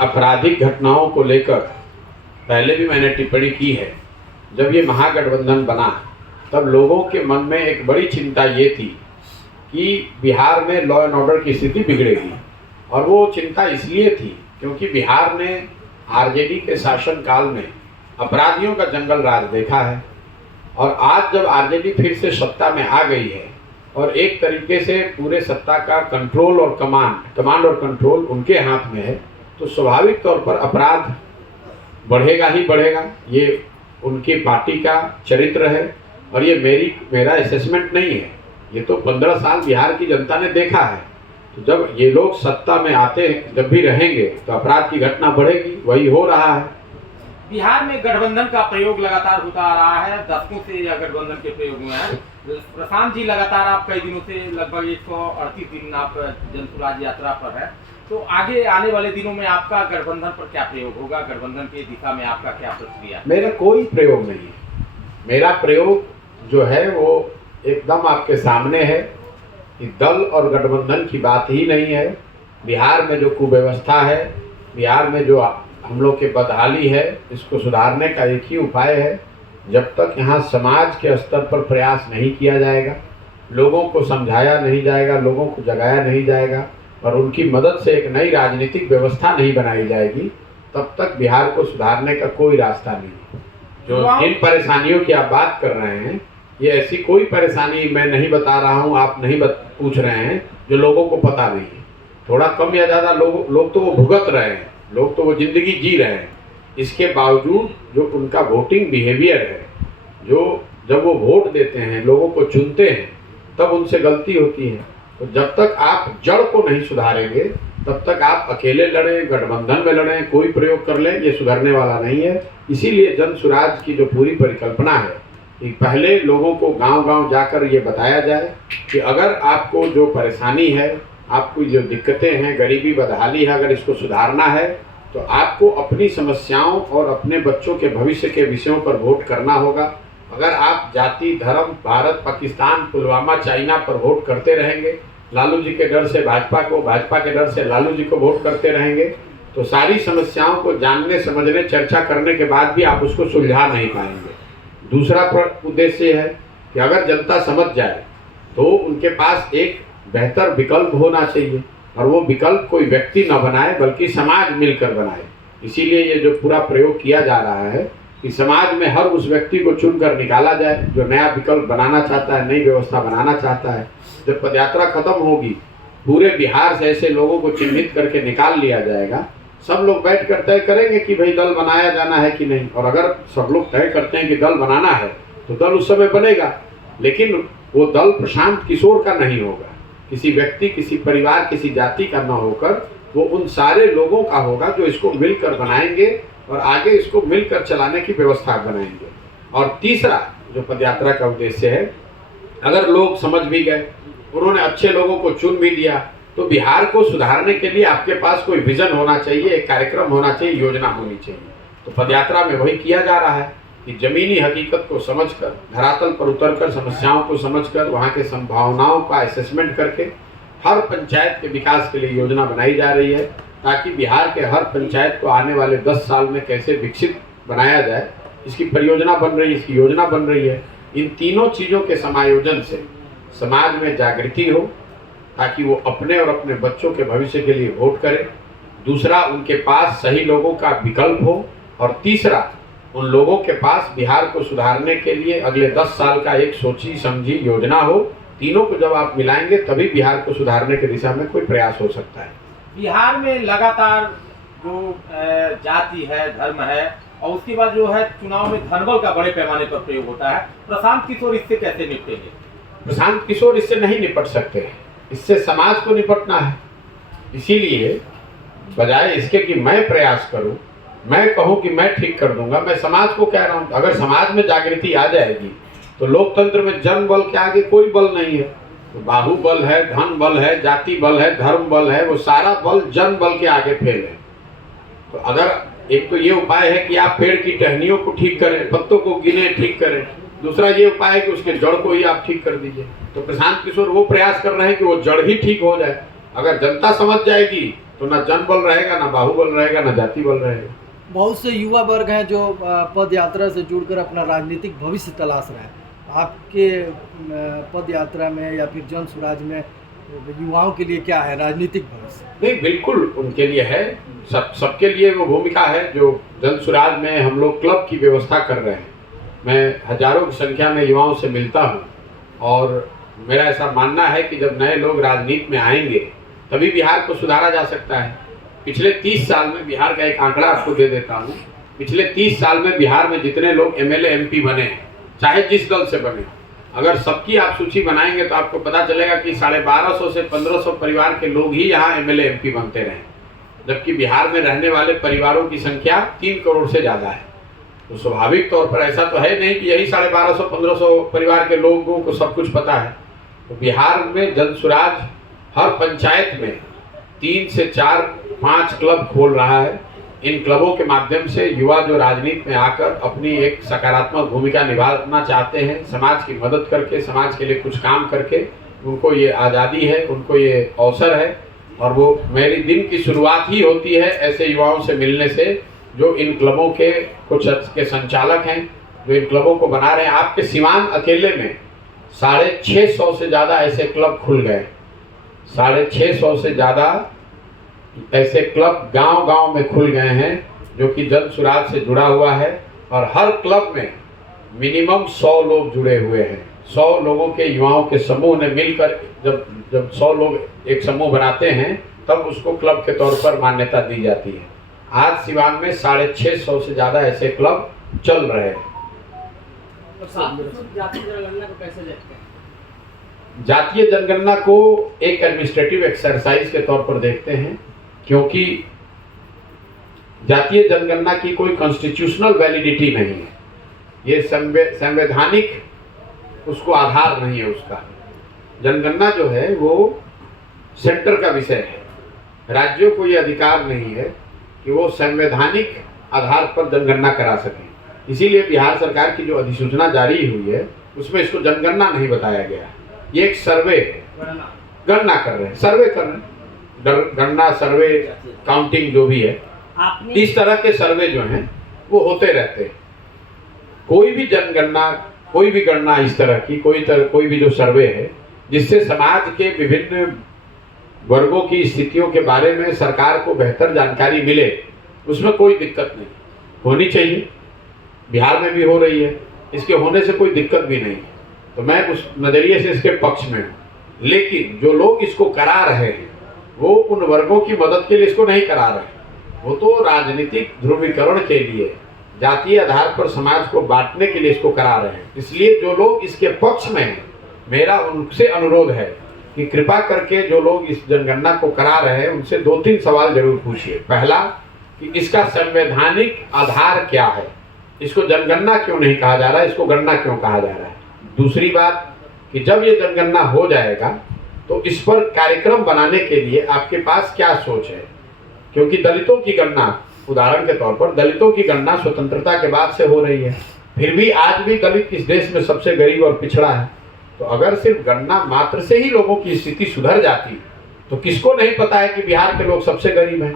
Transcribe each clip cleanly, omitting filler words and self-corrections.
आपराधिक घटनाओं को लेकर पहले भी मैंने टिप्पणी की है। जब ये महागठबंधन बना तब लोगों के मन में एक बड़ी चिंता ये थी कि बिहार में लॉ एंड ऑर्डर की स्थिति बिगड़ेगी, और वो चिंता इसलिए थी क्योंकि बिहार ने आरजेडी के शासनकाल में अपराधियों का जंगल राज देखा है। और आज जब आरजेडी फिर से सत्ता में आ गई है और एक तरीके से पूरे सत्ता का कंट्रोल और कमांड और कंट्रोल उनके हाथ में है, तो स्वाभाविक तौर पर अपराध बढ़ेगा ही बढ़ेगा। ये उनकी पार्टी का चरित्र है और ये मेरा असेसमेंट नहीं है, ये तो 15 साल बिहार की जनता ने देखा है। तो जब ये लोग सत्ता में आते हैं, जब भी रहेंगे, तो अपराध की घटना बढ़ेगी, वही हो रहा है। बिहार में गठबंधन का प्रयोग लगातार होता आ रहा है, दशकों से यह गठबंधन के प्रयोग में है। प्रशांत जी लगातार आप कई दिनों से लगभग 138 दिन आप जनसुराज यात्रा पर है, तो आगे आने वाले दिनों में आपका गठबंधन पर क्या प्रयोग होगा? गठबंधन की दिशा में आपका क्या प्रक्रिया? मेरा कोई प्रयोग नहीं है। मेरा प्रयोग जो है वो एकदम आपके सामने है कि दल और गठबंधन की बात ही नहीं है। बिहार में जो कुव्यवस्था है, बिहार में जो हम लोग के बदहाली है, इसको सुधारने का एक ही उपाय है। जब तक यहाँ समाज के स्तर पर प्रयास नहीं किया जाएगा, लोगों को समझाया नहीं जाएगा, लोगों को जगाया नहीं जाएगा और उनकी मदद से एक नई राजनीतिक व्यवस्था नहीं बनाई जाएगी, तब तक बिहार को सुधारने का कोई रास्ता नहीं है। जो जिन परेशानियों की आप बात कर रहे हैं, ये ऐसी कोई परेशानी मैं नहीं बता रहा हूँ, आप नहीं पूछ रहे हैं, जो लोगों को पता नहीं है। थोड़ा कम या ज़्यादा लोग तो वो भुगत रहे हैं, लोग तो वो ज़िंदगी जी रहे हैं। इसके बावजूद जो उनका वोटिंग बिहेवियर है, जो जब वो वोट देते हैं, लोगों को चुनते हैं, तब उनसे गलती होती है। तो जब तक आप जड़ को नहीं सुधारेंगे, तब तक आप अकेले लड़ें, गठबंधन में लड़ें, कोई प्रयोग कर लें, ये सुधरने वाला नहीं है। इसीलिए जन सुराज की जो पूरी परिकल्पना है कि पहले लोगों को गांव-गांव जाकर ये बताया जाए कि अगर आपको जो परेशानी है, आपको जो दिक्कतें हैं, गरीबी बदहाली है, अगर इसको सुधारना है तो आपको अपनी समस्याओं और अपने बच्चों के भविष्य के विषयों पर वोट करना होगा। अगर आप जाति, धर्म, भारत, पाकिस्तान, पुलवामा, चाइना पर वोट करते रहेंगे, लालू जी के डर से भाजपा को, भाजपा के डर से लालू जी को वोट करते रहेंगे, तो सारी समस्याओं को जानने, समझने, चर्चा करने के बाद भी आप उसको सुलझा नहीं पाएंगे। दूसरा उद्देश्य है कि अगर जनता समझ जाए तो उनके पास एक बेहतर विकल्प होना चाहिए, और वो विकल्प कोई व्यक्ति न बनाए बल्कि समाज मिलकर बनाए। इसीलिए ये जो पूरा प्रयोग किया जा रहा है कि समाज में हर उस व्यक्ति को चुनकर निकाला जाए जो नया विकल्प बनाना चाहता है, नई व्यवस्था बनाना चाहता है। जब पदयात्रा खत्म होगी, पूरे बिहार से ऐसे लोगों को चिन्हित करके निकाल लिया जाएगा। सब लोग बैठ कर तय करेंगे कि भाई दल बनाया जाना है कि नहीं, और अगर सब लोग तय करते हैं कि दल बनाना है तो दल उस समय बनेगा, लेकिन वो दल प्रशांत किशोर का नहीं होगा, किसी व्यक्ति, किसी परिवार, किसी जाति का न होकर वो उन सारे लोगों का होगा जो इसको मिलकर बनाएंगे और आगे इसको मिलकर चलाने की व्यवस्था बनाएंगे। और तीसरा जो पदयात्रा का उद्देश्य है, अगर लोग समझ भी गए, उन्होंने अच्छे लोगों को चुन भी दिया, तो बिहार को सुधारने के लिए आपके पास कोई विजन होना चाहिए, एक कार्यक्रम होना चाहिए, योजना होनी चाहिए। तो पदयात्रा में वही किया जा रहा है कि जमीनी हकीकत को समझकर, धरातल पर उतरकर, समस्याओं को समझकर, वहाँ के संभावनाओं का असेसमेंट करके हर पंचायत के विकास के लिए योजना बनाई जा रही है, ताकि बिहार के हर पंचायत को आने वाले 10 साल में कैसे विकसित बनाया जाए, इसकी परियोजना बन रही है, इसकी योजना बन रही है। इन तीनों चीज़ों के समायोजन से समाज में जागृति हो, ताकि वो अपने और अपने बच्चों के भविष्य के लिए वोट करें। दूसरा, उनके पास सही लोगों का विकल्प हो, और तीसरा, उन लोगों के पास बिहार को सुधारने के लिए अगले 10 साल का एक सोची समझी योजना हो। तीनों को जब आप मिलाएंगे तभी बिहार को सुधारने की दिशा में कोई प्रयास हो सकता है। बिहार में लगातार जो जाति है, धर्म है, और उसके बाद जो है चुनाव में धनबल का बड़े पैमाने पर प्रयोग होता है। प्रशांत किशोर इससे कैसे निपटेंगे? प्रशांत किशोर इससे नहीं निपट सकते, इससे समाज को निपटना है। इसीलिए बजाय इसके कि मैं प्रयास करूं, मैं कहूं कि मैं ठीक कर दूंगा, मैं समाज को कह रहा हूं, अगर समाज में जागृति आ जाएगी तो लोकतंत्र में जन बल के आगे कोई बल नहीं है। तो बाहुबल है, धन बल है, जाति बल है, धर्म बल है, वो सारा बल जन बल के आगे फेल है। तो अगर एक तो ये उपाय है कि आप पेड़ की टहनियों को ठीक करें, पत्तों को गिने, ठीक करें। दूसरा ये उपाय है कि उसके जड़ को ही आप ठीक कर दीजिए। तो प्रशांत किशोर वो प्रयास कर रहे हैं कि वो जड़ ही ठीक हो जाए। अगर जनता समझ जाएगी तो ना जनबल रहेगा, ना बाहुबल रहेगा, ना जाति बल रहेगा। बहुत से युवा वर्ग हैं जो पद यात्रा से जुड़कर अपना राजनीतिक भविष्य तलाश रहे हैं। आपके पद यात्रा में या फिर जन स्वराज में युवाओं के लिए क्या है राजनीतिक भविष्य? नहीं, बिल्कुल उनके लिए है, सबके लिए वो भूमिका है। जो जन स्वराज में हम लोग क्लब की व्यवस्था कर रहे हैं, मैं हजारों की संख्या में युवाओं से मिलता हूँ और मेरा ऐसा मानना है कि जब नए लोग राजनीति में आएंगे तभी बिहार को सुधारा जा सकता है। पिछले 30 साल में बिहार का एक आंकड़ा आपको दे देता हूँ। पिछले 30 साल में बिहार में जितने लोग एमएलए एमपी बने, चाहे जिस दल से बने, अगर सबकी आप सूची बनाएंगे तो आपको पता चलेगा कि 1250 से 1500 परिवार के लोग ही यहाँ एमएलए एमपी बनते रहे, जबकि बिहार में रहने वाले परिवारों की संख्या 3 करोड़ से ज़्यादा है। तो स्वाभाविक तौर पर ऐसा तो है नहीं कि यही 1250-1500 परिवार के लोगों को सब कुछ पता है। तो बिहार में जन स्वराज हर पंचायत में 3 से 4-5 क्लब खोल रहा है। इन क्लबों के माध्यम से युवा जो राजनीति में आकर अपनी एक सकारात्मक भूमिका निभाना चाहते हैं, समाज की मदद करके, समाज के लिए कुछ काम करके, उनको ये आज़ादी है, उनको ये अवसर है। और वो मेरी दिन की शुरुआत ही होती है ऐसे युवाओं से मिलने से जो इन क्लबों के कुछ के संचालक हैं, जो इन क्लबों को बना रहे हैं। आपके सिवान अकेले में 650 से ज़्यादा ऐसे क्लब खुल गए, 650 से ज़्यादा ऐसे क्लब गांव-गांव में खुल गए हैं जो कि जन स्वराज से जुड़ा हुआ है। और हर क्लब में मिनिमम 100 लोग जुड़े हुए हैं। 100 लोगों के युवाओं के समूह ने मिलकर जब 100 लोग एक समूह बनाते हैं तब उसको क्लब के तौर पर मान्यता दी जाती है। आज सिवान में 650 से ज़्यादा ऐसे क्लब चल रहे हैं। जातीय जनगणना को कैसे देखते हैं? जातीय जनगणना को एक एडमिनिस्ट्रेटिव एक्सरसाइज के तौर पर देखते हैं, क्योंकि जातीय जनगणना की कोई कॉन्स्टिट्यूशनल वैलिडिटी नहीं है। ये संवैधानिक उसको आधार नहीं है उसका। जनगणना जो है वो सेंटर का विषय है। राज्यों को ये अधिकार नहीं है कि वो संवैधानिक आधार पर जनगणना करा सकें। इसीलिए बिहार सरकार की जो अधिसूचना जारी हुई है उसमें इसको जनगणना नहीं बताया गया। ये एक सर्वे है, गणना कर रहे हैं, सर्वे कर रहे हैं। गणना, सर्वे, काउंटिंग जो भी है, इस तरह के सर्वे जो हैं वो होते रहते हैं। कोई भी जनगणना, कोई भी गणना इस तरह की, कोई भी जो सर्वे है जिससे समाज के विभिन्न वर्गों की स्थितियों के बारे में सरकार को बेहतर जानकारी मिले, उसमें कोई दिक्कत नहीं, होनी चाहिए। बिहार में भी हो रही है, इसके होने से कोई दिक्कत भी नहीं है। तो मैं उस नज़रिए से इसके पक्ष में हूँ। लेकिन जो लोग इसको करा रहे हैं वो उन वर्गों की मदद के लिए इसको नहीं करा रहे, वो तो राजनीतिक ध्रुवीकरण के लिए, जातीय आधार पर समाज को बांटने के लिए इसको करा रहे हैं। इसलिए जो लोग इसके पक्ष में हैं, मेरा उनसे अनुरोध है कि कृपा करके जो लोग इस जनगणना को करा रहे हैं उनसे 2-3 सवाल जरूर पूछिए। पहला कि इसका संवैधानिक आधार क्या है, इसको जनगणना क्यों नहीं कहा जा रहा है, इसको गणना क्यों कहा जा रहा है। दूसरी बात कि जब ये जनगणना हो जाएगा तो इस पर कार्यक्रम बनाने के लिए आपके पास क्या सोच है। क्योंकि दलितों की गणना, उदाहरण के तौर पर दलितों की गणना स्वतंत्रता के बाद से हो रही है, फिर भी आज भी दलित इस देश में सबसे गरीब और पिछड़ा है। तो अगर सिर्फ गणना मात्र से ही लोगों की स्थिति सुधर जाती तो किसको नहीं पता है कि बिहार के लोग सबसे गरीब हैं।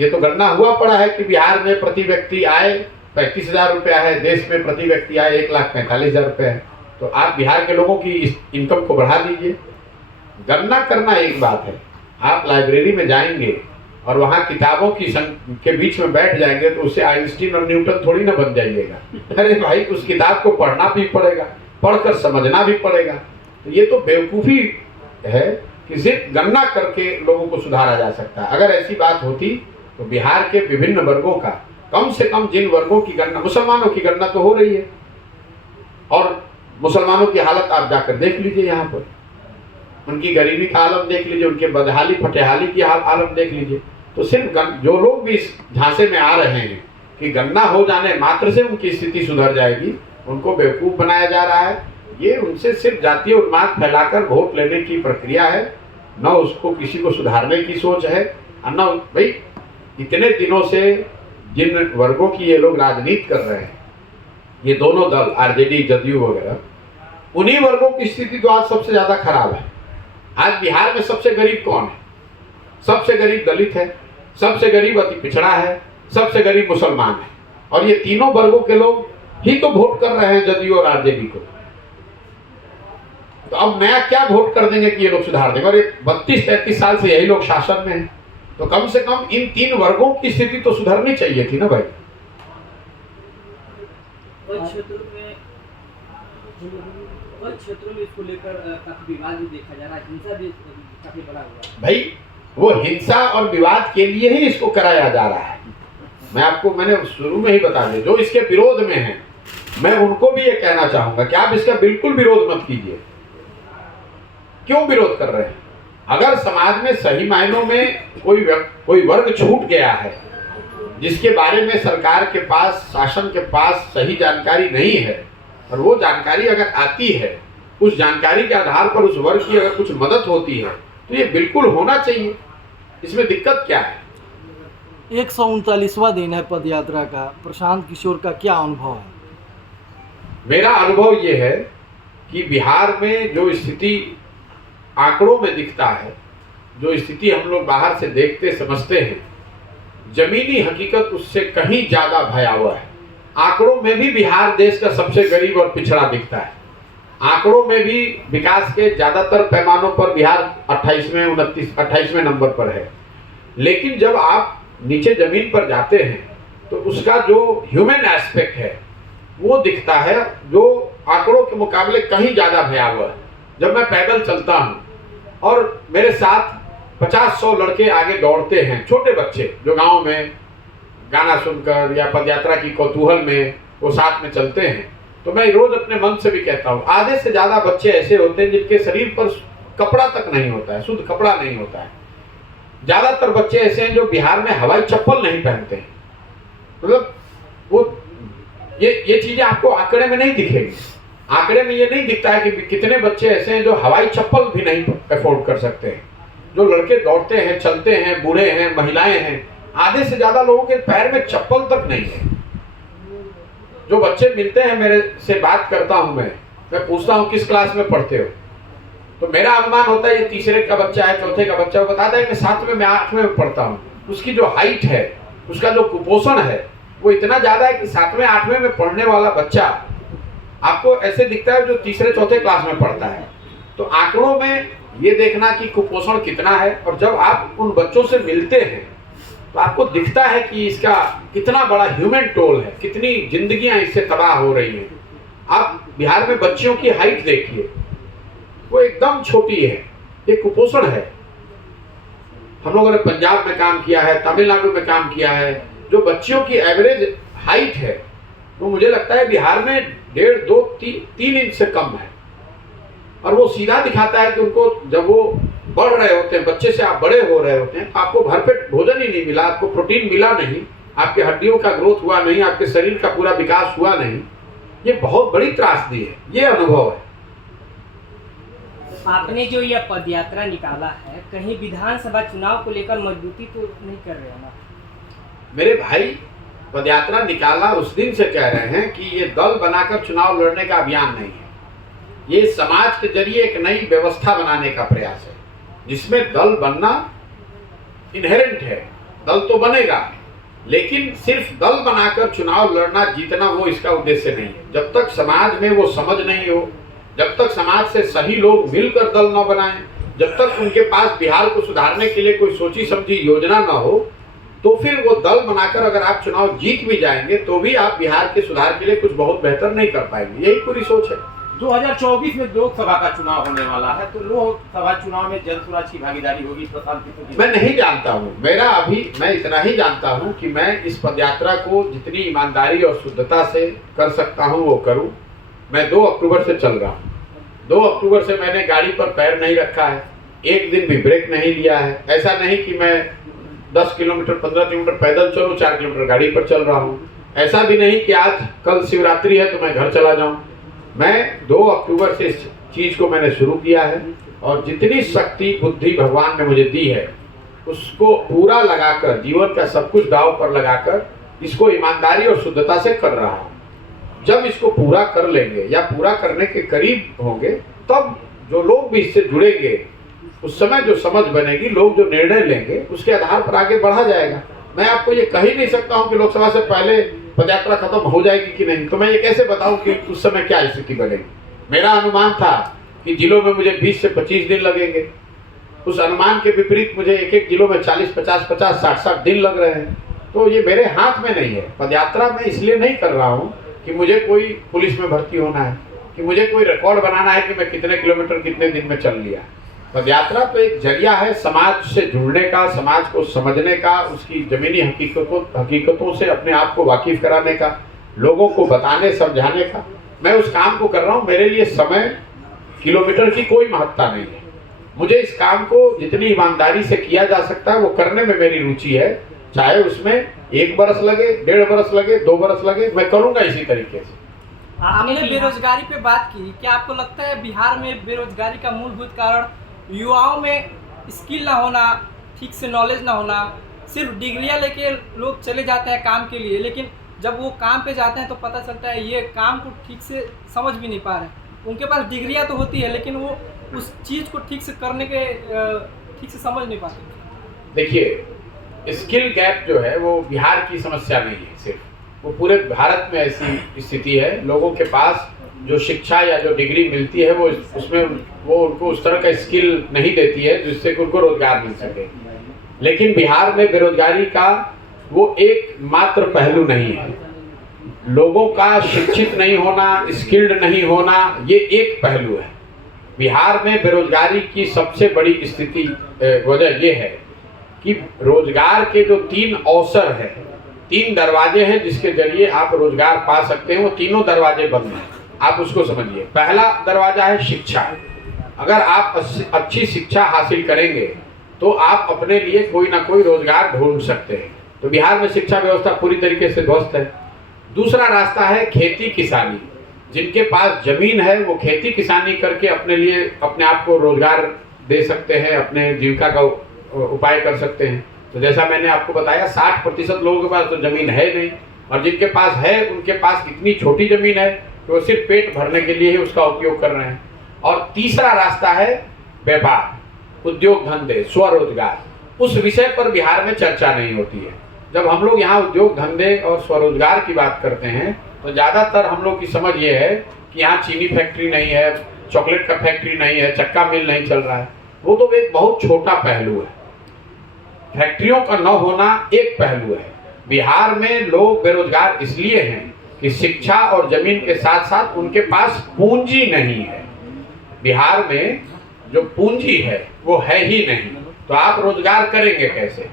ये तो गणना हुआ पड़ा है कि बिहार में प्रति व्यक्ति आय 35,000 रुपया है, देश में प्रति व्यक्ति आय 1,45,000 रुपये है। तो आप बिहार के लोगों की इस इनकम को बढ़ा दीजिए। गणना करना एक बात है, आप लाइब्रेरी में जाएंगे और वहाँ किताबों की के बीच में बैठ जाएंगे तो उससे आइंस्टीन और न्यूटन थोड़ी ना बन जाइएगा। अरे भाई, उस किताब को पढ़ना भी पड़ेगा, पढ़कर समझना भी पड़ेगा। तो ये तो बेवकूफ़ी है कि सिर्फ गणना करके लोगों को सुधारा जा सकता है। अगर ऐसी बात होती तो बिहार के विभिन्न वर्गों का, कम से कम जिन वर्गों की गणना, मुसलमानों की गणना तो हो रही है, और मुसलमानों की हालत आप जाकर देख लीजिए, यहाँ पर उनकी गरीबी का आलम देख लीजिए, उनके बदहाली फटेहाली की आलम देख लीजिए। तो सिर्फ जो लोग भी इस झांसे में आ रहे हैं कि गणना हो जाने मात्र से उनकी स्थिति सुधर जाएगी, उनको बेवकूफ़ बनाया जा रहा है। ये उनसे सिर्फ जातीय उन्माद फैलाकर वोट लेने की प्रक्रिया है, न उसको किसी को सुधारने की सोच है। न भाई, इतने दिनों से जिन वर्गों की ये लोग राजनीति कर रहे हैं, ये दोनों दल आरजेडी जदयू वगैरह, उन्हीं वर्गों की स्थिति तो आज सबसे ज़्यादा खराब है। आज बिहार में सबसे गरीब कौन है? सबसे गरीब दलित है, सबसे गरीब अति पिछड़ा है, सबसे गरीब मुसलमान है। और ये तीनों वर्गों के लोग ही तो वोट कर रहे हैं जदयू और आरजेडी को। तो अब नया क्या वोट कर देंगे कि ये लोग सुधार देंगे? और 32-33 साल से यही लोग शासन में हैं, तो कम से कम इन 3 वर्गों की स्थिति तो सुधरनी चाहिए थी ना भाई। क्षेत्रों में इसको लेकर काफी विवाद भी देखा जा रहा है, हिंसा भी काफी बड़ा हुआ भाई। वो हिंसा और विवाद के लिए ही इसको कराया जा रहा है। मैंने शुरू में ही बता दिया, जो इसके विरोध में है मैं उनको भी ये कहना चाहूंगा कि आप इसका बिल्कुल विरोध मत कीजिए। क्यों विरोध कर रहे हैं? अगर समाज में सही मायनों में कोई वर्ग छूट गया है जिसके बारे में सरकार के पास, शासन के पास सही जानकारी नहीं है, और वो जानकारी अगर आती है, उस जानकारी के आधार पर उस वर्ग की अगर कुछ मदद होती है तो ये बिल्कुल होना चाहिए। इसमें दिक्कत क्या है? 139वां दिन है पद यात्रा का। प्रशांत किशोर का क्या अनुभव है? मेरा अनुभव ये है कि बिहार में जो स्थिति आंकड़ों में दिखता है, जो स्थिति हम लोग बाहर से देखते समझते हैं, जमीनी हकीकत उससे कहीं ज्यादा भयावह है। आंकड़ों में भी बिहार देश का सबसे गरीब और पिछड़ा दिखता है। आंकड़ों में भी विकास के ज्यादातर पैमानों पर बिहार 28वें नंबर पर है। लेकिन जब आप नीचे जमीन पर जाते हैं तो उसका जो ह्यूमन एस्पेक्ट है वो दिखता है, जो आंकड़ों के मुकाबले कहीं ज्यादा भयावह है। जब मैं पैदल चलता हूँ और मेरे साथ 50-100 लड़के आगे दौड़ते हैं, छोटे बच्चे जो गांव में गाना सुनकर या पदयात्रा की कौतूहल में वो साथ में चलते हैं, तो मैं रोज अपने मन से भी कहता हूँ, आधे से ज्यादा बच्चे ऐसे होते हैं जिनके शरीर पर कपड़ा तक नहीं होता है, शुद्ध कपड़ा नहीं होता है। ज्यादातर बच्चे ऐसे हैं जो बिहार में हवाई चप्पल नहीं पहनते हैं। मतलब वो ये चीजें आपको आंकड़े में नहीं दिखेगी। आंकड़े में ये नहीं दिखता है कि कितने बच्चे ऐसे हैं जो हवाई चप्पल भी नहीं अफोर्ड कर सकते हैं। जो लड़के दौड़ते हैं, चलते हैं, बूढ़े हैं, महिलाएं हैं, आधे से ज्यादा लोगों के पैर में चप्पल तक नहीं है। जो बच्चे मिलते हैं, मेरे से बात करता हूं मैं पूछता हूं किस क्लास में पढ़ते हो, तो मेरा अनुमान होता है ये तीसरे का बच्चा है, चौथे का बच्चा। वो बताता है मैं 7वें में 8वें में पढ़ता हूँ। उसकी जो हाइट है, उसका जो कुपोषण है वो इतना ज्यादा है कि 7वें 8वें में पढ़ने वाला बच्चा आपको ऐसे दिखता है जो तीसरे चौथे क्लास में पढ़ता है। तो आंकड़ों में ये देखना कि कुपोषण कितना है, और जब आप उन बच्चों से मिलते हैं तो आपको दिखता है कि इसका कितना बड़ा ह्यूमन टोल है, कितनी जिंदगियां इससे तबाह हो रही हैं। आप बिहार में बच्चियों की हाइट देखिए, वो एकदम छोटी है, ये कुपोषण है। हम लोगों ने पंजाब में काम किया है, तमिलनाडु में काम किया है, जो बच्चियों की एवरेज हाइट है वो मुझे लगता है बिहार में 1.5, 2, 3 इंच से कम है। और वो सीधा दिखाता है कि उनको जब वो बढ़ रहे होते हैं, बच्चे से आप बड़े हो रहे होते हैं, तो आपको भरपेट भोजन ही नहीं मिला, आपको प्रोटीन मिला नहीं, आपके हड्डियों का ग्रोथ हुआ नहीं, आपके शरीर का पूरा विकास हुआ नहीं। ये बहुत बड़ी त्रासदी है, ये अनुभव है। आपने जो यह पदयात्रा निकाला है, कहीं विधानसभा चुनाव को लेकर मजबूती तो नहीं कर रहे हो ना? मेरे भाई, पदयात्रा निकाला उस दिन से कह रहे हैं कि ये दल बनाकर चुनाव लड़ने का अभियान नहीं है। ये समाज के जरिए एक नई व्यवस्था बनाने का प्रयास है, जिसमें दल बनना इनहेरेंट है। दल तो बनेगा, लेकिन सिर्फ दल बनाकर चुनाव लड़ना जीतना वो इसका उद्देश्य नहीं है। जब तक समाज में वो समझ नहीं हो, जब तक समाज से सही लोग मिलकर दल न बनाएं, जब तक उनके पास बिहार को सुधारने के लिए कोई सोची समझी योजना न हो, तो फिर वो दल बनाकर अगर आप चुनाव जीत भी जाएंगे तो भी आप बिहार के सुधार के लिए कुछ बहुत बेहतर नहीं कर पाएंगे। यही पूरी सोच है। 2024 में लोकसभा का चुनाव होने वाला है, तो लोकसभा चुनाव में जनसुराज की भागीदारी होगी प्रशांत किशोर जी? मैं नहीं जानता हूँ। मैं इतना ही जानता हूँ कि मैं इस पदयात्रा को जितनी ईमानदारी और शुद्धता से कर सकता हूँ वो करूँ। मैं 2 अक्टूबर से चल रहा हूँ। 2 अक्टूबर से मैंने गाड़ी पर पैर नहीं रखा है, एक दिन भी ब्रेक नहीं लिया है। ऐसा नहीं कि मैं 10 किलोमीटर 15 किलोमीटर पैदल चलूँ, 4 किलोमीटर गाड़ी पर चल रहा हूँ। ऐसा भी नहीं कि आज कल शिवरात्रि है तो मैं घर चला जाऊँ। मैं 2 अक्टूबर से इस चीज़ को मैंने शुरू किया है, और जितनी शक्ति बुद्धि भगवान ने मुझे दी है उसको पूरा लगाकर, जीवन का सब कुछ दांव पर लगाकर इसको ईमानदारी और शुद्धता से कर रहा हूँ। जब इसको पूरा कर लेंगे या पूरा करने के करीब होंगे, तब जो लोग भी इससे जुड़ेंगे उस समय जो समझ बनेगी, लोग जो निर्णय लेंगे उसके आधार पर आगे बढ़ा जाएगा। मैं आपको ये कह ही नहीं सकता हूँ कि लोकसभा से पहले पदयात्रा खत्म हो जाएगी कि नहीं, तो मैं ये कैसे बताऊं कि उस समय क्या स्थिति बनेगी। मेरा अनुमान था कि जिलों में मुझे 20 से 25 दिन लगेंगे, उस अनुमान के विपरीत मुझे एक एक जिलों में 40, 50, 60 दिन लग रहे हैं। तो ये मेरे हाथ में नहीं है। पदयात्रा मैं इसलिए नहीं कर रहा हूँ कि मुझे कोई पुलिस में भर्ती होना है, कि मुझे कोई रिकॉर्ड बनाना है कि मैं कितने किलोमीटर कितने दिन में चल लिया। पदयात्रा तो एक जरिया है समाज से जुड़ने का, समाज को समझने का, उसकी जमीनी हकीकतों से अपने आप को वाकिफ कराने का, लोगों को बताने समझाने का। मैं उस काम को कर रहा हूँ। मेरे लिए समय किलोमीटर की कोई महत्ता नहीं है। मुझे इस काम को जितनी ईमानदारी से किया जा सकता है वो करने में मेरी रुचि है। चाहे उसमें 1 बरस लगे, 1.5 बरस लगे, 2 बरस लगे, मैं करूँगा इसी तरीके से। आपने बेरोजगारी पे बात की, क्या आपको लगता है बिहार में बेरोजगारी का मूलभूत कारण युवाओं में स्किल ना होना, ठीक से नॉलेज ना होना? सिर्फ डिग्रियां लेके लोग चले जाते हैं काम के लिए, लेकिन जब वो काम पे जाते हैं तो पता चलता है ये काम को ठीक से समझ भी नहीं पा रहे। उनके पास डिग्रियां तो होती है लेकिन वो उस चीज़ को ठीक से करने के ठीक से समझ नहीं पाते। देखिए, स्किल गैप जो है वो बिहार की समस्या नहीं है सिर्फ, वो पूरे भारत में ऐसी स्थिति है। लोगों के पास जो शिक्षा या जो डिग्री मिलती है वो उसमें वो उनको उस तरह का स्किल नहीं देती है जिससे कि उनको रोजगार मिल सके। लेकिन बिहार में बेरोजगारी का वो एकमात्र पहलू नहीं है। लोगों का शिक्षित नहीं होना, स्किल्ड नहीं होना, ये एक पहलू है। बिहार में बेरोजगारी की सबसे बड़ी स्थिति वजह ये है कि रोजगार के जो 3 अवसर है, 3 दरवाजे हैं जिसके जरिए आप रोजगार पा सकते हैं, वो तीनों दरवाजे बंद हैं। आप उसको समझिए। पहला दरवाजा है शिक्षा। अगर आप अच्छी शिक्षा हासिल करेंगे तो आप अपने लिए कोई ना कोई रोजगार ढूंढ सकते हैं। तो बिहार में शिक्षा व्यवस्था पूरी तरीके से ध्वस्त है। दूसरा रास्ता है खेती किसानी। जिनके पास जमीन है वो खेती किसानी करके अपने लिए अपने आप को रोजगार दे सकते हैं, अपने जीविका का उपाय कर सकते हैं। तो जैसा मैंने आपको बताया 60% लोगों के पास तो जमीन है नहीं, और जिनके पास है उनके पास इतनी छोटी जमीन है कि वो सिर्फ पेट भरने के लिए ही उसका उपयोग कर रहे हैं। और तीसरा रास्ता है व्यापार, उद्योग धंधे, स्वरोजगार। उस विषय पर बिहार में चर्चा नहीं होती है। जब हम लोग यहाँ उद्योग धंधे और स्वरोजगार की बात करते हैं तो ज़्यादातर हम लोग की समझ ये है कि यहाँ चीनी फैक्ट्री नहीं है, चॉकलेट का फैक्ट्री नहीं है, चक्का मिल नहीं चल रहा है। वो तो एक बहुत छोटा पहलू है। फैक्ट्रियों का न होना एक पहलू है। बिहार में लोग बेरोजगार इसलिए हैं कि शिक्षा और जमीन के साथ साथ उनके पास पूंजी नहीं है। बिहार में जो पूंजी है वो है ही नहीं, तो आप रोजगार करेंगे कैसे?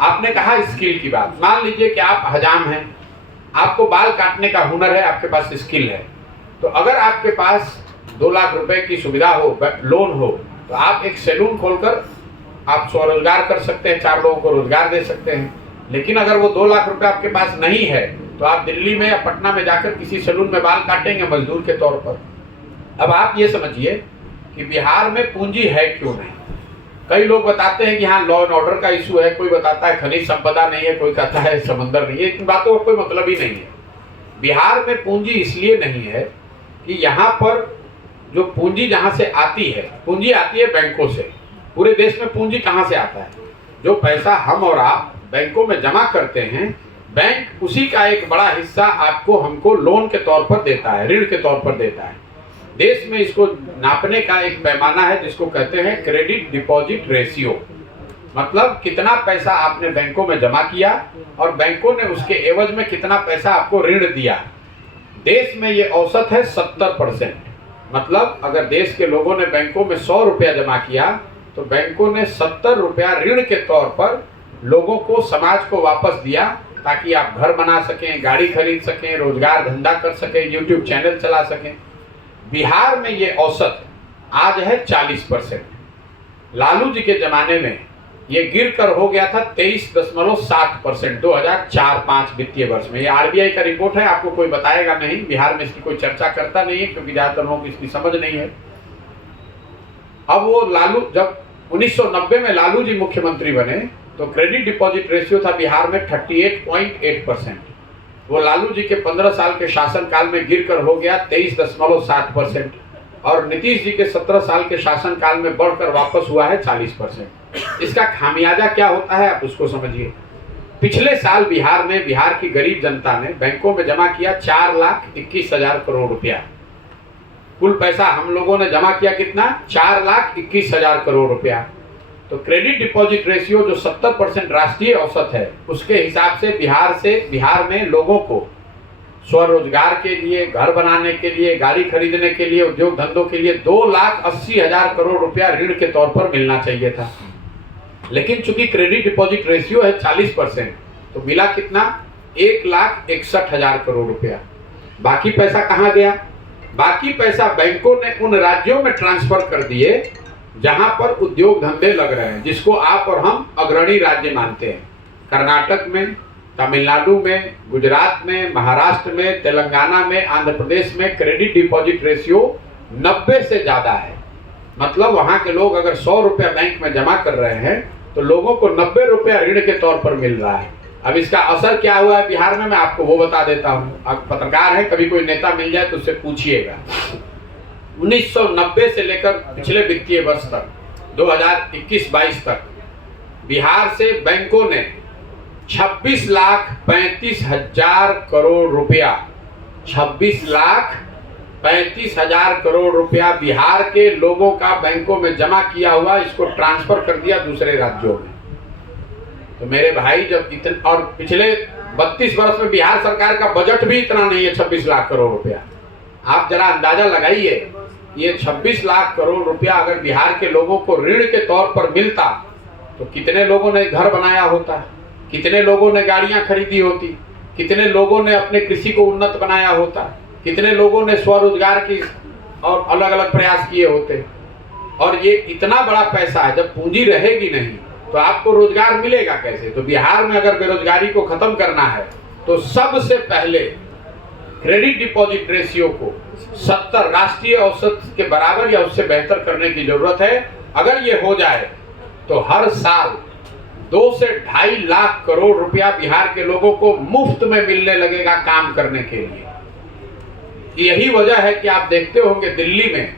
आपने कहा स्किल की बात। मान लीजिए कि आप हजाम हैं, आपको बाल काटने का हुनर है, आपके पास स्किल है, तो अगर आपके पास 2 लाख रुपए की सुविधा हो, लोन हो, तो आप एक सैलून खोलकर आप स्वरोजगार कर सकते हैं, 4 लोगों को रोजगार दे सकते हैं। लेकिन अगर वो 2 लाख रुपए आपके पास नहीं है तो आप दिल्ली में या पटना में जाकर किसी सैलून में बाल काटेंगे मजदूर के तौर पर। अब आप ये समझिए कि बिहार में पूंजी है क्यों नहीं। कई लोग बताते हैं कि यहाँ लॉ एंड ऑर्डर का इशू है, कोई बताता है खनिज संपदा नहीं है, कोई कहता है समंदर नहीं है। इन बातों का कोई मतलब ही नहीं है। बिहार में पूंजी इसलिए नहीं है कि यहाँ पर जो पूंजी जहाँ से आती है, पूंजी आती है बैंकों से। पूरे देश में पूंजी कहाँ से आता है? जो पैसा हम और आप बैंकों में जमा करते हैं, बैंक उसी का एक बड़ा हिस्सा आपको हमको लोन के तौर पर देता है, ऋण के तौर पर देता है। देश में इसको नापने का एक पैमाना है जिसको कहते हैं क्रेडिट डिपॉजिट रेशियो। मतलब कितना पैसा आपने बैंकों में जमा किया और बैंकों ने उसके एवज में कितना पैसा आपको ऋण दिया। देश में ये औसत है 70%। मतलब अगर देश के लोगों ने बैंकों में 100 रुपया जमा किया तो बैंकों ने 70 रुपया ऋण के तौर पर लोगों को, समाज को वापस दिया, ताकि आप घर बना सकें, गाड़ी खरीद सकें, रोजगार धंधा कर सकें, यूट्यूब चैनल चला सकें। बिहार में ये औसत आज है 40%। लालू जी के जमाने में ये गिर कर हो गया था 23.7% 2004-05 वित्तीय वर्ष में। ये आरबीआई का रिपोर्ट है, आपको कोई बताएगा नहीं, बिहार में इसकी कोई चर्चा करता नहीं है क्योंकि ज्यादातर लोगों को इसकी समझ नहीं है। अब वो लालू, जब 1990 में लालू जी मुख्यमंत्री बने तो क्रेडिट डिपॉजिट रेशियो था बिहार में 38.8%। वो लालू जी के 15 साल के शासनकाल में गिर कर हो गया 23.7%। और नीतीश जी के 17 साल के शासनकाल में बढ़कर वापस हुआ है 40%। इसका खामियाजा क्या होता है आप उसको समझिए। पिछले साल बिहार में बिहार की गरीब जनता ने बैंकों में जमा किया 4,21,000 करोड़ रुपया। कुल पैसा हम लोगों ने जमा किया कितना? 4,21,000 करोड़ रुपया। तो क्रेडिट डिपॉजिट रेशियो जो 70% राष्ट्रीय औसत है, उसके हिसाब से बिहार में लोगों को स्वरोजगार के लिए, घर बनाने के लिए, गाड़ी खरीदने के लिए, उद्योग धंधों के लिए 2,80,000 करोड़ रुपया ऋण के तौर पर मिलना चाहिए था। लेकिन चूंकि क्रेडिट डिपॉजिट रेशियो है 40%, तो मिला कितना? 1,61,000 करोड़ रुपया। बाकी पैसा कहाँ गया? बाकी पैसा बैंकों ने उन राज्यों में ट्रांसफर कर दिए जहां पर उद्योग धंधे लग रहे हैं, जिसको आप और हम अग्रणी राज्य मानते हैं। कर्नाटक में, तमिलनाडु में, गुजरात में, महाराष्ट्र में, तेलंगाना में, आंध्र प्रदेश में क्रेडिट डिपॉजिट रेशियो 90 से ज़्यादा है। मतलब वहाँ के लोग अगर 100 रुपया बैंक में जमा कर रहे हैं तो लोगों को 90 रुपया ऋण के तौर पर मिल रहा है। अब इसका असर क्या हुआ है बिहार में, मैं आपको वो बता देता हूँ। आप पत्रकार हैं, कभी कोई नेता मिल जाए तो उससे पूछिएगा। 1990 से लेकर पिछले वित्तीय वर्ष तक 2021-22 तक बिहार से बैंकों ने 26,35,000 करोड़ रुपया 26,35,000 करोड़ रुपया बिहार के लोगों का बैंकों में जमा किया हुआ, इसको ट्रांसफर कर दिया दूसरे राज्यों में। तो मेरे भाई, जब इतना, और पिछले 32 वर्ष में बिहार सरकार का बजट भी इतना नहीं है 26 लाख करोड़ रुपया। आप जरा अंदाजा लगाइए, ये 26 लाख करोड़ रुपया अगर बिहार के लोगों को ऋण के तौर पर मिलता तो कितने लोगों ने घर बनाया होता, कितने लोगों ने गाड़ियां खरीदी होती, कितने लोगों ने अपने कृषि को उन्नत बनाया होता, कितने लोगों ने स्वरोजगार की और अलग अलग प्रयास किए होते। और ये इतना बड़ा पैसा है, जब पूंजी रहेगी नहीं तो आपको रोजगार मिलेगा कैसे? तो बिहार में अगर बेरोजगारी को खत्म करना है तो सबसे पहले क्रेडिट डिपॉजिट रेशियो को 70 राष्ट्रीय औसत के बराबर या उससे बेहतर करने की जरूरत है। अगर ये हो जाए तो हर साल 2 से 2.5 लाख करोड़ रुपया बिहार के लोगों को मुफ्त में मिलने लगेगा काम करने के लिए। यही वजह है कि आप देखते होंगे दिल्ली में,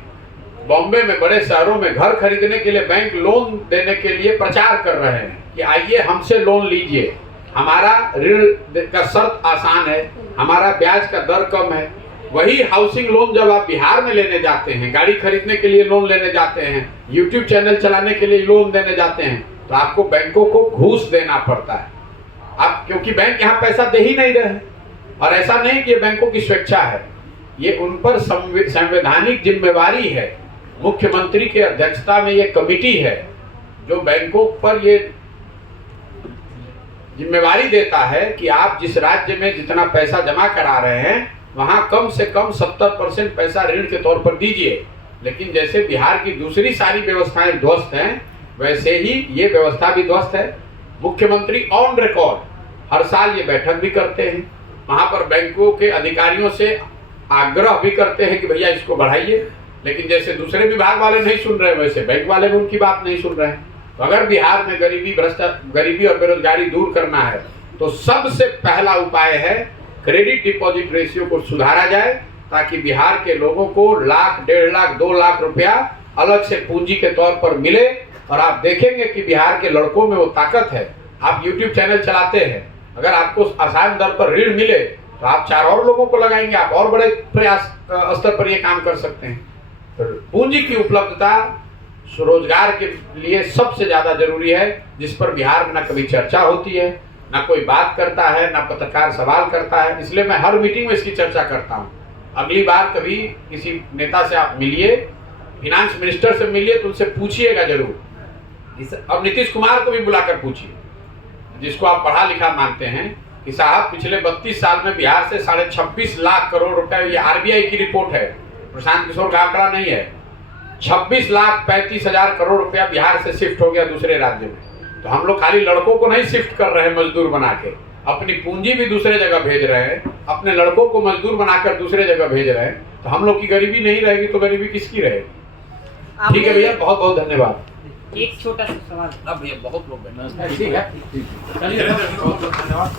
बॉम्बे में, बड़े शहरों में घर खरीदने के लिए बैंक लोन देने के लिए प्रचार कर रहे हैं कि आइए हमसे लोन लीजिए, हमारा ऋण का शर्त आसान है, हमारा ब्याज का दर कम है। वही हाउसिंग लोन जब आप बिहार में लेने जाते हैं, गाड़ी खरीदने के लिए लोन लेने जाते हैं, यूट्यूब चैनल चलाने के लिए लोन देने जाते हैं, तो आपको बैंकों को घूस देना पड़ता है। आप, क्योंकि बैंक यहाँ पैसा दे ही नहीं रहे। और ऐसा नहीं कि ये बैंकों की स्वेच्छा है, ये उन पर संवैधानिक जिम्मेवारी है। मुख्यमंत्री की अध्यक्षता में ये कमेटी है जो बैंकों पर ये जिम्मेवारी देता है कि आप जिस राज्य में जितना पैसा जमा करा रहे हैं वहां कम से कम 70% पैसा ऋण के तौर पर दीजिए। लेकिन जैसे बिहार की दूसरी सारी व्यवस्थाएं ध्वस्त हैं, वैसे ही ये व्यवस्था भी ध्वस्त है। मुख्यमंत्री ऑन रिकॉर्ड हर साल ये बैठक भी करते हैं, वहां पर बैंकों के अधिकारियों से आग्रह भी करते हैं कि भैया इसको बढ़ाइए। लेकिन जैसे दूसरे विभाग वाले नहीं सुन रहे, वैसे बैंक वाले भी उनकी बात नहीं सुन रहे हैं। तो अगर बिहार में गरीबी और बेरोजगारी दूर करना है तो सबसे पहला उपाय है क्रेडिट डिपॉजिट रेशियो को सुधारा जाए, ताकि बिहार के लोगों को 1 लाख, 1.5 लाख, 2 लाख रुपया अलग से पूंजी के तौर पर मिले। और आप देखेंगे कि बिहार के लड़कों में वो ताकत है। आप यूट्यूब चैनल चलाते हैं, अगर आपको आसान दर पर ऋण मिले तो आप 4 और लोगों को लगाएंगे, आप और बड़े प्रयास स्तर पर ये काम कर सकते हैं। तो पूंजी की उपलब्धता रोजगार के लिए सबसे ज्यादा जरूरी है, जिस पर बिहार में ना कभी चर्चा होती है, ना कोई बात करता है, ना पत्रकार सवाल करता है। इसलिए मैं हर मीटिंग में इसकी चर्चा करता हूँ। अगली बार कभी किसी नेता से आप मिलिए, फिनांस मिनिस्टर से मिलिए, तो उनसे पूछिएगा जरूर। अब नीतीश कुमार को भी बुलाकर पूछिए, जिसको आप पढ़ा लिखा मानते हैं, कि साहब पिछले 32 साल में बिहार से 26.5 लाख करोड़ रुपए, ये आरबीआई की रिपोर्ट है, प्रशांत किशोर का आंकड़ा नहीं है, 26,35,000 करोड़ रुपया बिहार से शिफ्ट हो गया दूसरे राज्य में। तो हम लोग खाली लड़कों को नहीं शिफ्ट कर रहे हैं मजदूर बना के, अपनी पूंजी भी दूसरे जगह भेज रहे हैं, अपने लड़कों को मजदूर बनाकर दूसरे जगह भेज रहे हैं। तो हम लोग की गरीबी नहीं रहेगी तो गरीबी किसकी रहेगी? ठीक है भैया, बहुत बहुत धन्यवाद। एक छोटा सा सवाल। अब भैया बहुत लोग बैठे हैं। ठीक है, चलिए बहुत बहुत धन्यवाद।